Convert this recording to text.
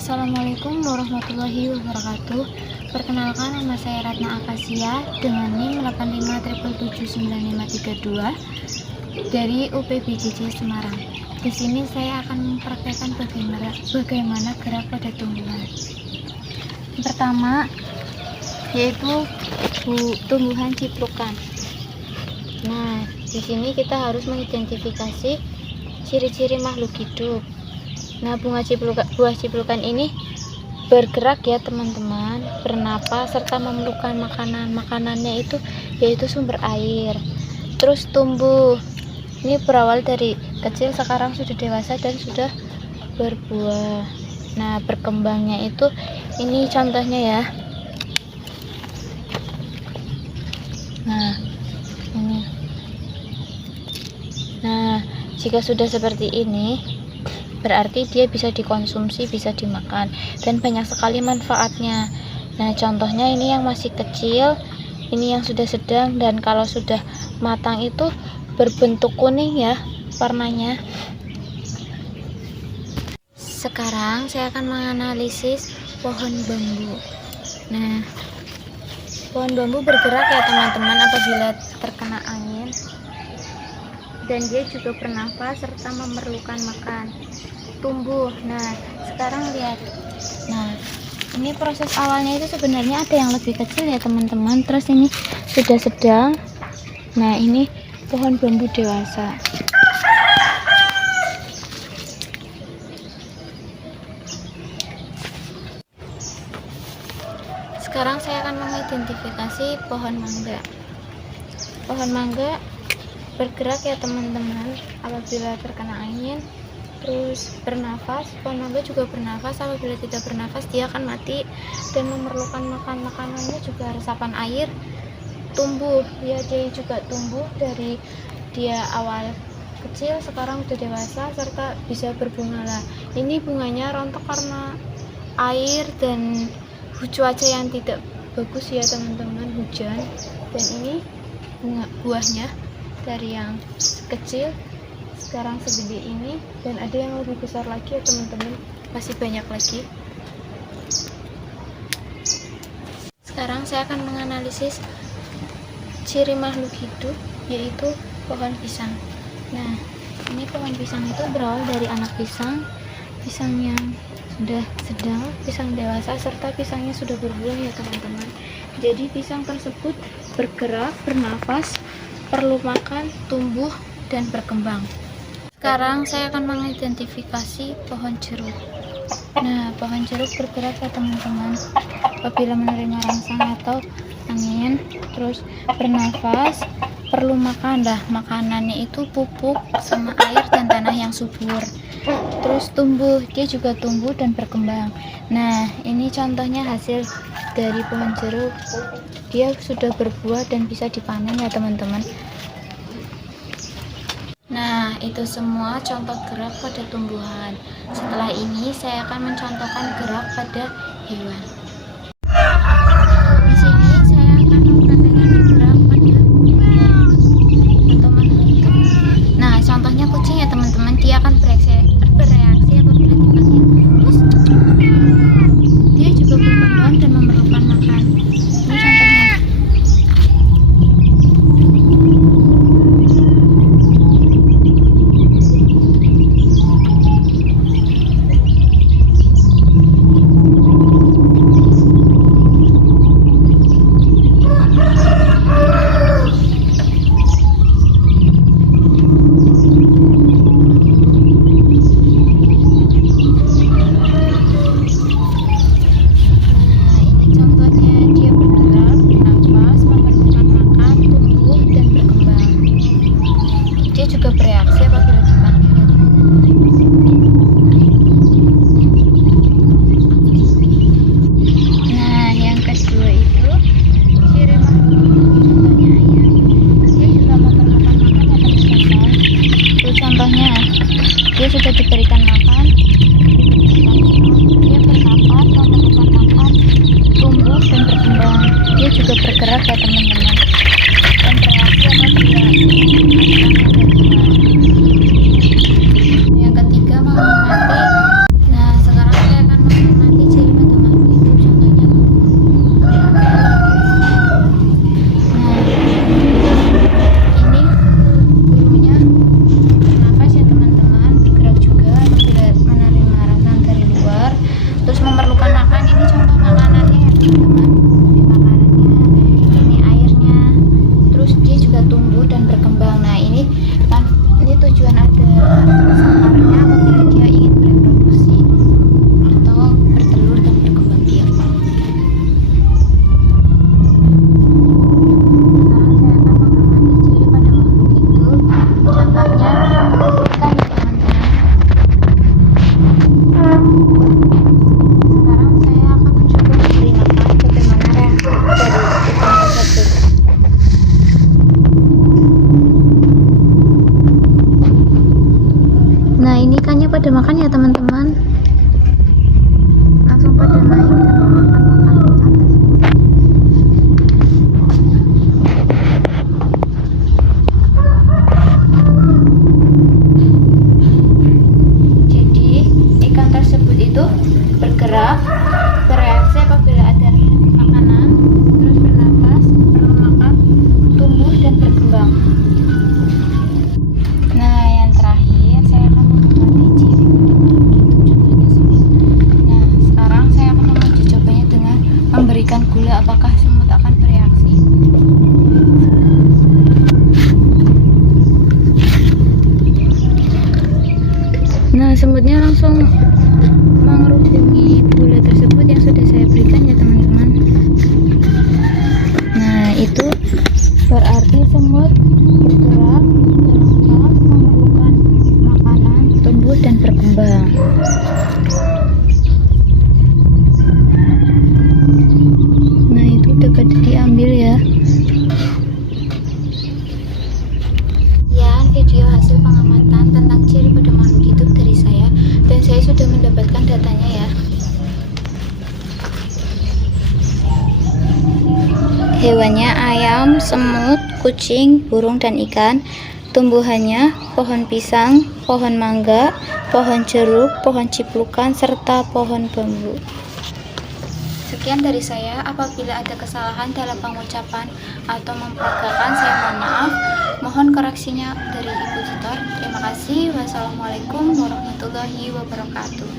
Assalamualaikum warahmatullahi wabarakatuh. Perkenalkan, nama saya Ratna Akasia dengan NIM 85779532 dari UPBJJ Semarang. Di sini saya akan mempraktekkan bagaimana gerak pada tumbuhan. Yang pertama yaitu tumbuhan ciplukan. Nah, di sini kita harus mengidentifikasi ciri-ciri makhluk hidup. Nah, buah ciplukan ini bergerak ya teman-teman, bernapas serta memerlukan makanan. Makanannya itu yaitu sumber air. Terus tumbuh. Ini berawal dari kecil, sekarang sudah dewasa dan sudah berbuah. Nah, berkembangnya itu ini contohnya ya. Nah, ini. Nah, jika sudah seperti ini, berarti dia bisa dikonsumsi, bisa dimakan, dan banyak sekali manfaatnya. Nah, contohnya ini yang masih kecil, ini yang sudah sedang, dan kalau sudah matang itu berbentuk kuning ya warnanya. Sekarang saya akan menganalisis pohon bambu. Nah, pohon bambu bergerak ya teman-teman apabila terkena angin, dan dia juga bernafas serta memerlukan makan. Tumbuh. Nah, sekarang lihat. Nah, ini proses awalnya itu sebenarnya ada yang lebih kecil ya teman-teman, terus ini sudah sedang. Nah, ini pohon bambu dewasa. Sekarang saya akan mengidentifikasi pohon mangga. Pohon mangga bergerak ya teman-teman apabila terkena angin, terus bernafas. Pohon mangga juga bernafas, apabila tidak bernafas dia akan mati dan memerlukan makanannya juga resapan air. Tumbuh ya, dia juga tumbuh dari dia awal kecil sekarang sudah dewasa serta bisa berbunga lah. Ini bunganya rontok karena air dan cuaca yang tidak bagus ya teman-teman, hujan. Dan ini buahnya dari yang kecil sekarang segede ini, dan ada yang lebih besar lagi ya teman-teman, masih banyak lagi. Sekarang saya akan menganalisis ciri makhluk hidup, yaitu pohon pisang. Nah, ini pohon pisang itu berawal dari anak pisang, pisang yang sudah sedang, pisang dewasa, serta pisangnya sudah berbuah ya teman-teman. Jadi pisang tersebut bergerak, bernafas, perlu makan, tumbuh, dan berkembang. Sekarang saya akan mengidentifikasi pohon jeruk. Nah, pohon jeruk bergerak ya teman-teman apabila menerima rangsang atau angin, terus bernafas, perlu makan. Makanannya itu pupuk sama air dan tanah yang subur. Terus tumbuh, dia juga tumbuh dan berkembang. Nah, ini contohnya hasil dari pohon jeruk. Dia sudah berbuah dan bisa dipanen ya teman-teman. Nah, itu semua contoh gerak pada tumbuhan. Setelah ini saya akan mencontohkan gerak pada hewan. Di sini saya akan mempraktekkan gerak pada hewan atau makhluk hidup. Nah, contohnya kucing ya teman-teman, dia akan bereaksi apabila dipanggil. Terus dia juga berkembang dan memerlukan makan. Ini contohnya. itu bergerak, bereaksi apabila ada makanan, terus bernapas, perlu makan, tumbuh dan berkembang. Nah, yang terakhir saya akan mengamati ciri contohnya sini. Nah, sekarang saya akan menguji cobanya dengan memberikan gula, apakah semut akan bereaksi. Nah, semutnya langsung mengerubungi gula tersebut yang sudah saya berikan ya teman-teman. Nah, itu berarti semut bergerak, bernafas, memerlukan makanan, tumbuh dan berkembang. Nah, itu dapat diambil ya. Sekian video hasil pengamatan tentang ciri pada makhluk hidup dari saya, dan saya sudah mendapatkan datanya ya. Hewannya ayam, semut, kucing, burung, dan ikan. Tumbuhannya pohon pisang, pohon mangga, pohon jeruk, pohon ciplukan, serta pohon bambu. Sekian dari saya. Apabila ada kesalahan dalam pengucapan atau memperagakan, saya mohon maaf. Mohon koreksinya dari Ibu Tutor. Terima kasih. Wassalamualaikum warahmatullahi wabarakatuh.